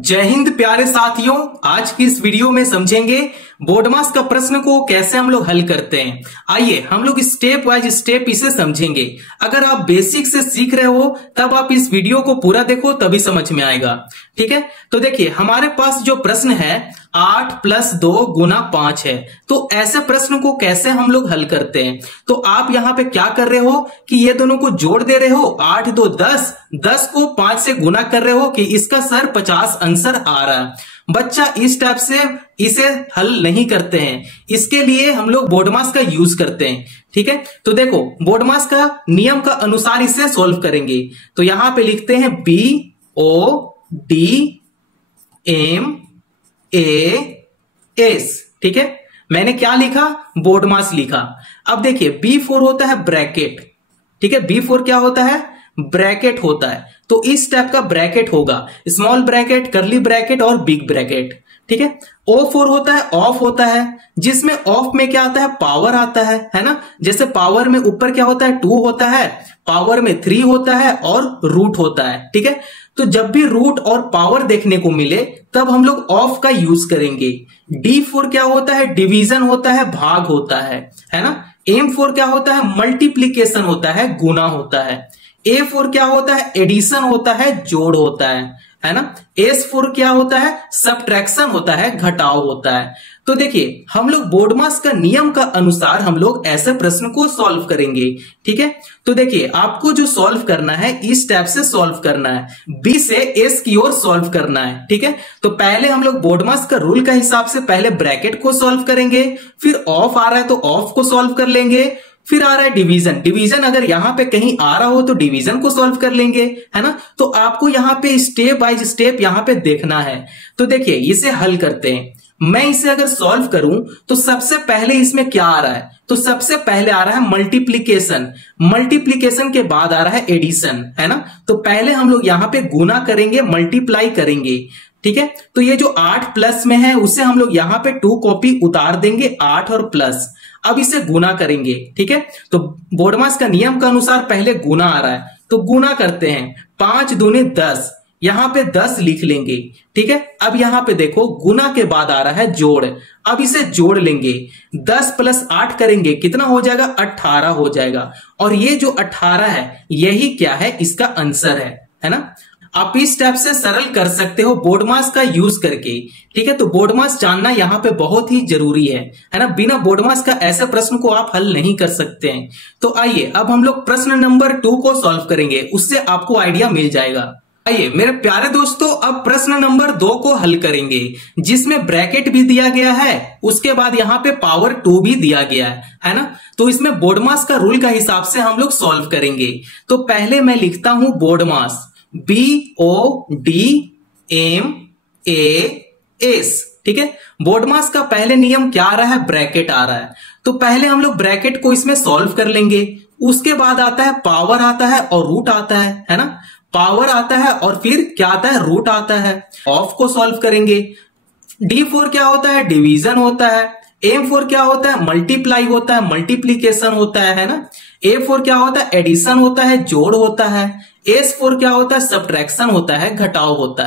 जय हिंद प्यारे साथियों, आज की इस वीडियो में समझेंगे बोर्डमास का प्रश्न को कैसे हम लोग हल करते हैं। आइए हम लोग स्टेप वाइज स्टेप इसे समझेंगे। अगर आप बेसिक से सीख रहे हो तब आप इस वीडियो को पूरा देखो, तभी समझ में आएगा। ठीक है, तो देखिए हमारे पास जो प्रश्न है 8 + 2 × 5 है। तो ऐसे प्रश्न को कैसे हम लोग हल करते हैं, तो आप यहाँ पे क्या कर रहे हो कि ये दोनों को जोड़ दे रहे हो। 8 × 2 = 10, 10 को 5 से गुना कर रहे हो कि इसका सर 50 आंसर आ रहा है। बच्चा इस टाइप से इसे हल नहीं करते हैं, इसके लिए हम लोग बोर्डमास का यूज करते हैं। ठीक है, तो देखो बोर्डमास का नियम का अनुसार इसे सॉल्व करेंगे। तो यहां पे लिखते हैं BODMAS। ठीक है, मैंने क्या लिखा, बोर्डमास लिखा। अब देखिए B4 होता है ब्रैकेट। ठीक है, B4 क्या होता है, ब्रैकेट होता है। तो इस टाइप का ब्रैकेट होगा, स्मॉल ब्रैकेट, कर्ली ब्रैकेट और बिग ब्रैकेट। ठीक है, O4 होता है ऑफ होता है, जिसमें ऑफ में क्या आता है, पावर आता है ना। जैसे पावर में ऊपर क्या होता है, 2 होता है, पावर में 3 होता है और रूट होता है। ठीक है, तो जब भी रूट और पावर देखने को मिले तब हम लोग ऑफ का यूज करेंगे। D4 क्या होता है, डिवीजन होता है, भाग होता है ना। M4 क्या होता है, मल्टीप्लीकेशन होता है, गुना होता है। A4 क्या होता है, एडिशन होता है, जोड़ होता है ना। S4 क्या होता है, सब्ट्रैक्शन होता है, घटाव होता है। तो देखिए हम लोग बोर्डमास का नियम का अनुसार हम लोग ऐसे प्रश्न को सॉल्व करेंगे। ठीक है, तो देखिए आपको जो सॉल्व करना है इस टाइप से सॉल्व करना है, B से S की ओर सॉल्व करना है। ठीक है, तो पहले हम लोग बोर्डमास का रूल का हिसाब से पहले ब्रैकेट को सॉल्व करेंगे, फिर ऑफ आ रहा है तो ऑफ को सॉल्व कर लेंगे, फिर आ रहा है डिवीजन। डिवीजन अगर यहां पे कहीं आ रहा हो तो डिवीजन को सॉल्व कर लेंगे, है ना। तो आपको यहां पे स्टेप बाय स्टेप यहां पे देखना है। तो देखिए इसे हल करते हैं। मैं इसे अगर सॉल्व करूं तो सबसे पहले इसमें क्या आ रहा है, तो सबसे पहले आ रहा है मल्टीप्लीकेशन। मल्टीप्लीकेशन के बाद आ रहा है एडिशन, है ना। तो पहले हम लोग यहां पे गुना करेंगे, मल्टीप्लाई करेंगे। ठीक है, तो ये जो 8 प्लस में है उसे हम लोग यहां पे 2 कॉपी उतार देंगे, 8 और प्लस। अब इसे गुना करेंगे। ठीक है, तो बोर्डमास का नियम के अनुसार पहले गुना आ रहा है तो गुना करते हैं। 5 दूनी 10, यहां पे 10 लिख लेंगे। ठीक है, अब यहां पे देखो गुना के बाद आ रहा है जोड़। अब इसे जोड़ लेंगे, 10 + 8 करेंगे, कितना हो जाएगा, 18 हो जाएगा। और ये जो 18 है यही क्या है, इसका आंसर है ना। आप इस टाइप से सरल कर सकते हो बोर्डमास का यूज करके। ठीक है, तो बोर्डमास जानना यहाँ पे बहुत ही जरूरी है ना। बिना बोर्डमास का ऐसे प्रश्न को आप हल नहीं कर सकते हैं। तो आइए अब हम लोग प्रश्न नंबर 2 को सॉल्व करेंगे, उससे आपको आइडिया मिल जाएगा। आइए मेरे प्यारे दोस्तों, अब प्रश्न नंबर 2 को हल करेंगे, जिसमें ब्रैकेट भी दिया गया है, उसके बाद यहाँ पे पावर 2 भी दिया गया है ना। तो इसमें बोर्डमास का रूल का हिसाब से हम लोग सॉल्व करेंगे। तो पहले मैं लिखता हूं बोर्डमास, BODMAS। ठीक है, बोर्डमास का पहले नियम क्या आ रहा है, ब्रैकेट आ रहा है। तो पहले हम लोग ब्रैकेट को इसमें सॉल्व कर लेंगे, उसके बाद आता है पावर आता है और रूट आता है ना। पावर आता है और फिर क्या आता है, रूट आता है। ऑफ को सॉल्व करेंगे। D4 क्या होता है, डिवीजन होता है। M4 क्या होता है, मल्टीप्लाई होता है, मल्टीप्लीकेशन होता है ना। A4 क्या होता है, एडिशन होता है, जोड़ होता है। S4 क्या होता है, सब्ट्रैक्शन होता है, घटाव होता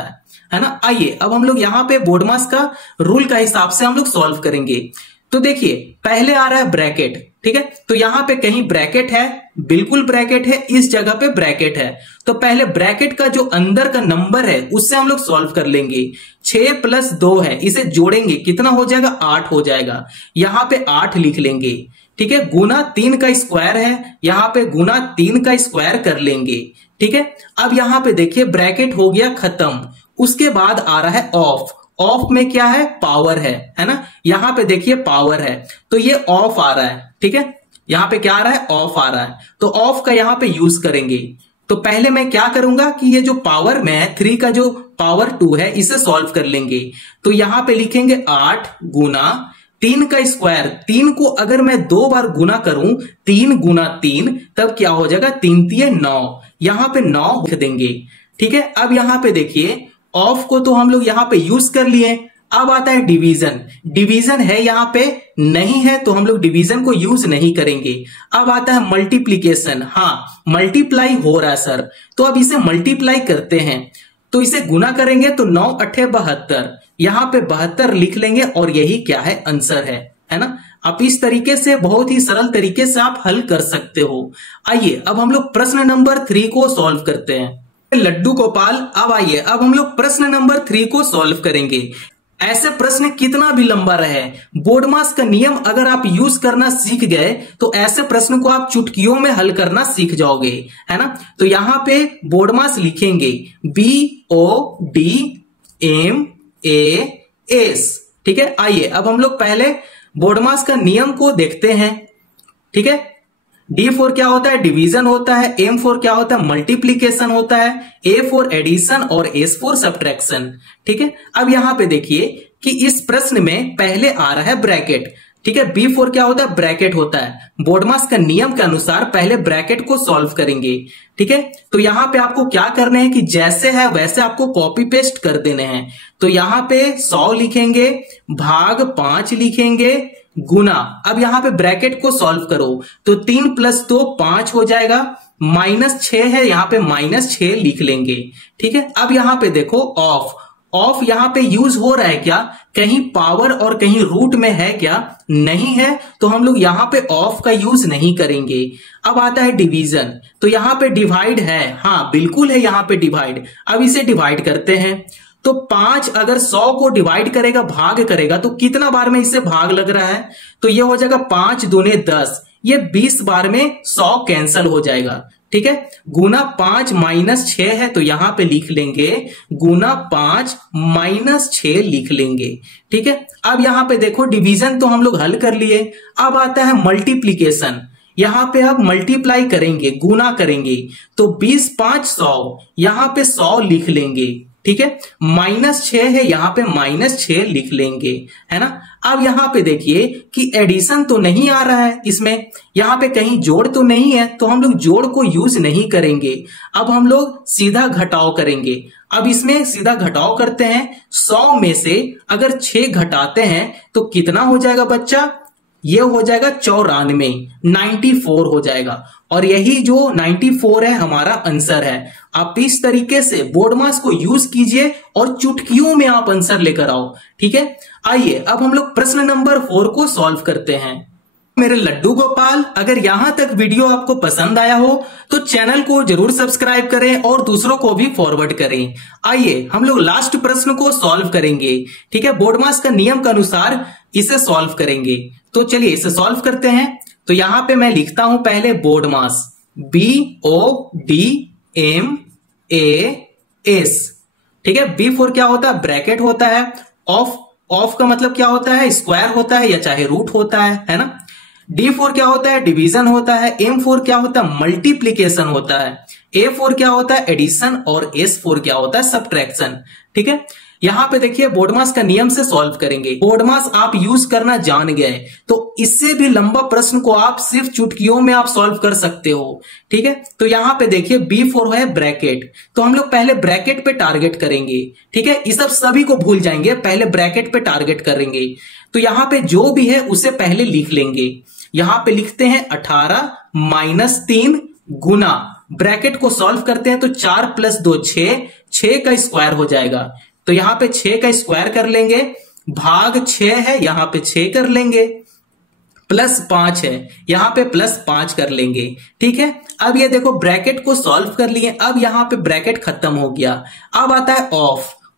है ना। आइए अब हम लोग यहाँ पे बोर्डमास का रूल का हिसाब से हम लोग सॉल्व करेंगे। तो देखिए पहले आ रहा है ब्रैकेट। ठीक है, तो यहां पे कहीं ब्रैकेट है, बिल्कुल ब्रैकेट है, इस जगह पे ब्रैकेट है। तो पहले ब्रैकेट का जो अंदर का नंबर है उससे हम लोग सॉल्व कर लेंगे। 6 + 2 है, इसे जोड़ेंगे, कितना हो जाएगा, 8 हो जाएगा। यहां पे 8 लिख लेंगे। ठीक है, गुना 3 का स्क्वायर है, यहां पे गुना 3 का स्क्वायर कर लेंगे। ठीक है, अब यहां पे देखिए ब्रैकेट हो गया खत्म। उसके बाद आ रहा है ऑफ। ऑफ में क्या है, पावर है ना। यहां पे देखिए पावर है तो ये ऑफ आ रहा है। ठीक है, यहां पे क्या आ रहा है, ऑफ आ रहा है। तो ऑफ का यहां पे यूज करेंगे। तो पहले मैं क्या करूंगा कि ये जो पावर में है 3 का जो पावर 2 है इसे सॉल्व कर लेंगे। तो यहां पे लिखेंगे 8 गुना 3 का स्क्वायर। 3 को अगर मैं 2 बार गुना करूं, 3 गुना 3, तब क्या हो जाएगा, 3 × 9, यहां पे 9 लिख देंगे। ठीक है, अब यहां पे देखिए ऑफ को तो हम लोग यहां पे यूज कर लिए। अब आता है डिवीजन। डिवीजन है यहां पे नहीं है तो हम लोग डिवीजन को यूज नहीं करेंगे। अब आता है मल्टीप्लीकेशन। हाँ, मल्टीप्लाई हो रहा है सर, तो अब इसे मल्टीप्लाई करते हैं। तो इसे गुना करेंगे तो 9 अठे 72, यहां पे 72 लिख लेंगे और यही क्या है, आंसर है ना। आप इस तरीके से बहुत ही सरल तरीके से आप हल कर सकते हो। आइए अब हम लोग प्रश्न नंबर 3 को सॉल्व करते हैं। लड्डू गोपाल, अब आइए अब हम लोग प्रश्न नंबर 3 को सॉल्व करेंगे। ऐसे प्रश्न कितना भी लंबा रहे, बोर्डमास का नियम अगर आप यूज करना सीख गए तो ऐसे प्रश्न को आप चुटकियों में हल करना सीख जाओगे, है ना। तो यहां पे बोर्डमास लिखेंगे BODMAS, ठीक है। आइए अब हम लोग पहले बोर्डमास का नियम को देखते हैं, ठीक है। D फॉर क्या होता है, डिवीजन होता है। M फॉर क्या होता है, मल्टीप्लीकेशन होता है। A फॉर एडिशन और S फॉर सब्ट्रैक्शन, ठीक है। अब यहां पे देखिए कि इस प्रश्न में पहले आ रहा है ब्रैकेट, ठीक है। B फॉर क्या होता है, ब्रैकेट होता है। बोर्डमास का नियम के अनुसार पहले ब्रैकेट को सॉल्व करेंगे, ठीक है। तो यहां पे आपको क्या करना है कि जैसे है वैसे आपको कॉपी पेस्ट कर देने हैं। तो यहां पे 100 लिखेंगे, भाग 5 लिखेंगे, गुना, अब यहां पे ब्रैकेट को सॉल्व करो तो 3 + 2 5 हो जाएगा, -6 है, यहां पे -6 लिख लेंगे, ठीक है। अब यहां पे देखो ऑफ यहां पे यूज हो रहा है क्या, कहीं पावर और कहीं रूट में है क्या, नहीं है, तो हम लोग यहां पे ऑफ का यूज नहीं करेंगे। अब आता है डिवीजन, तो यहां पे डिवाइड है, हाँ बिल्कुल है यहां पे डिवाइड। अब इसे डिवाइड करते हैं तो 5 अगर 100 को डिवाइड करेगा, भाग करेगा, तो कितना बार में इससे भाग लग रहा है, तो ये हो जाएगा 5 दूने 10, ये 20 बार में 100 कैंसल हो जाएगा, ठीक है। गुना 5 -6 है तो यहां पे लिख लेंगे गुना 5 -6 लिख लेंगे, ठीक है। अब यहां पे देखो डिवीजन तो हम लोग हल कर लिए। अब आता है मल्टीप्लीकेशन, यहां पे अब मल्टीप्लाई करेंगे, गुना करेंगे, तो 20 5 100, यहां पे 100 लिख लेंगे, ठीक है। -6 है, यहां पे -6 लिख लेंगे, है ना। अब यहां पे देखिए कि एडिशन तो नहीं आ रहा है, इसमें यहां पे कहीं जोड़ तो नहीं है, तो हम लोग जोड़ को यूज नहीं करेंगे। अब हम लोग सीधा घटाव करेंगे। अब इसमें सीधा घटाव करते हैं, 100 में से अगर 6 घटाते हैं तो कितना हो जाएगा बच्चा, ये हो जाएगा 94 हो जाएगा, और यही जो 94 है हमारा आंसर है। आप इस तरीके से बोर्डमास को यूज कीजिए और चुटकियों में आप आंसर लेकर आओ, ठीक है। आइए अब हम लोग प्रश्न नंबर 4 को सॉल्व करते हैं। मेरे लड्डू गोपाल, अगर यहां तक वीडियो आपको पसंद आया हो तो चैनल को जरूर सब्सक्राइब करें और दूसरों को भी फॉरवर्ड करें। आइए हम लोग लास्ट प्रश्न को सॉल्व करेंगे, ठीक है। बोर्डमास का नियम के अनुसार इसे सॉल्व करेंगे, तो चलिए इसे सॉल्व करते हैं। तो यहां पे मैं लिखता हूं पहले बोर्डमास, BODMAS, ठीक है। B फॉर क्या होता है, ब्रैकेट होता है। ऑफ का मतलब क्या होता है, स्क्वायर होता है या चाहे रूट होता है ना। D फॉर क्या होता है, डिवीजन होता है। M फॉर क्या होता है, मल्टीप्लीकेशन होता है। A फॉर क्या होता है, एडिशन, और S फॉर क्या होता है, सब्ट्रैक्शन, ठीक है। यहां पे देखिए बोर्डमास का नियम से सॉल्व करेंगे। बोर्डमास आप यूज करना जान गए तो इससे भी लंबा प्रश्न को आप सिर्फ चुटकियों में आप सॉल्व कर सकते हो, ठीक है। तो यहां पे देखिए B फॉर है ब्रैकेट, तो हम लोग पहले ब्रैकेट पे टारगेट करेंगे, ठीक है। ये सब सभी को भूल जाएंगे, पहले ब्रैकेट पे टारगेट करेंगे। तो यहां पे जो भी है उसे पहले लिख लेंगे। यहां पे लिखते हैं 18 -3 गुना, ब्रैकेट को सॉल्व करते हैं तो 4 + 2 6 का स्क्वायर हो जाएगा, तो यहां पे 6 का स्क्वायर कर लेंगे, भाग 6 है, यहां पे 6 कर लेंगे, +5 है, यहां पे +5 कर लेंगे, ठीक है। अब ये देखो ब्रैकेट को सॉल्व कर लिए, अब यहां पे ब्रैकेट खत्म हो गया। अब आता है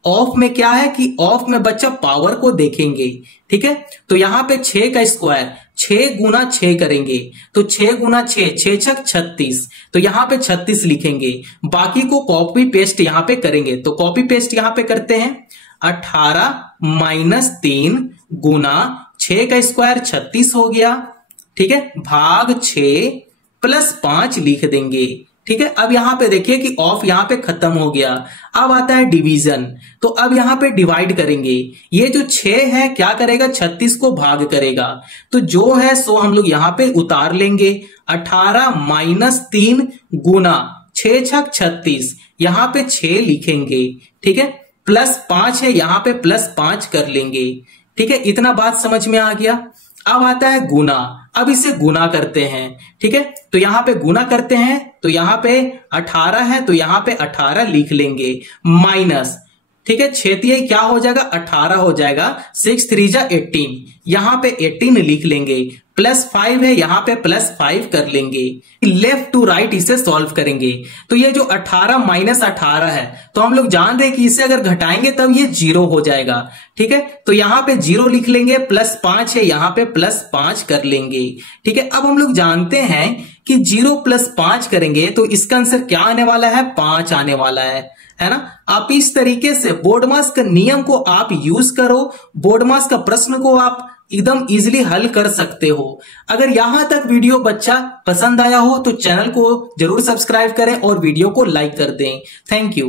ऑफ में क्या है कि ऑफ में बच्चा पावर को देखेंगे, ठीक है। तो यहां पे 6 का स्क्वायर 6 गुना 6 करेंगे, तो 6 गुना 6 6 छक 36, तो यहां पे 36 लिखेंगे। बाकी को कॉपी पेस्ट यहां पे करेंगे, तो कॉपी पेस्ट यहां पे करते हैं। 18 -3 गुना 6 का स्क्वायर 36 हो गया, ठीक है, भाग 6 +5 लिख देंगे, ठीक है। अब यहां पे देखिए कि ऑफ यहां पे खत्म हो गया। अब आता है डिवीजन, तो अब यहां पे डिवाइड करेंगे। ये जो 6 है क्या करेगा, 36 को भाग करेगा, तो जो है सो हम लोग यहां पे उतार लेंगे। 18 -3 गुना 6 छक 36, यहां पे 6 लिखेंगे, ठीक है, +5 है, यहां पे +5 कर लेंगे, ठीक है। इतना बात समझ में आ गया। अब आता है गुना, अब इसे गुना करते हैं, ठीक है। तो यहां पे गुना करते हैं तो यहां पे 18 है तो यहां पे 18 लिख लेंगे, माइनस, ठीक है, 6 क्या हो जाएगा, 18 हो जाएगा, 6 3 जा 18, यहां पे 18 लिख लेंगे, प्लस 5 है यहां पे प्लस 5 कर लेंगे, लेफ्ट टू राइट इसे सॉल्व करेंगे। तो ये जो 18 माइनस 18 है तो हम लोग जान रहे हैं कि इसे अगर घटाएंगे तब ये 0 हो जाएगा, ठीक है, तो यहां पे 0 लिख लेंगे, प्लस 5 है यहां पे प्लस 5 कर लेंगे, ठीक है। अब हम लोग जानते हैं कि 0 प्लस 5 करेंगे तो इसका आंसर क्या आने वाला है, 5 आने वाला है ना। आप इस तरीके से बोर्ड मास का नियम को आप यूज करो, बोर्ड मास का प्रश्न को आप एकदम इजीली हल कर सकते हो। अगर यहां तक वीडियो बच्चा पसंद आया हो तो चैनल को जरूर सब्सक्राइब करें और वीडियो को लाइक कर दें। Thank you.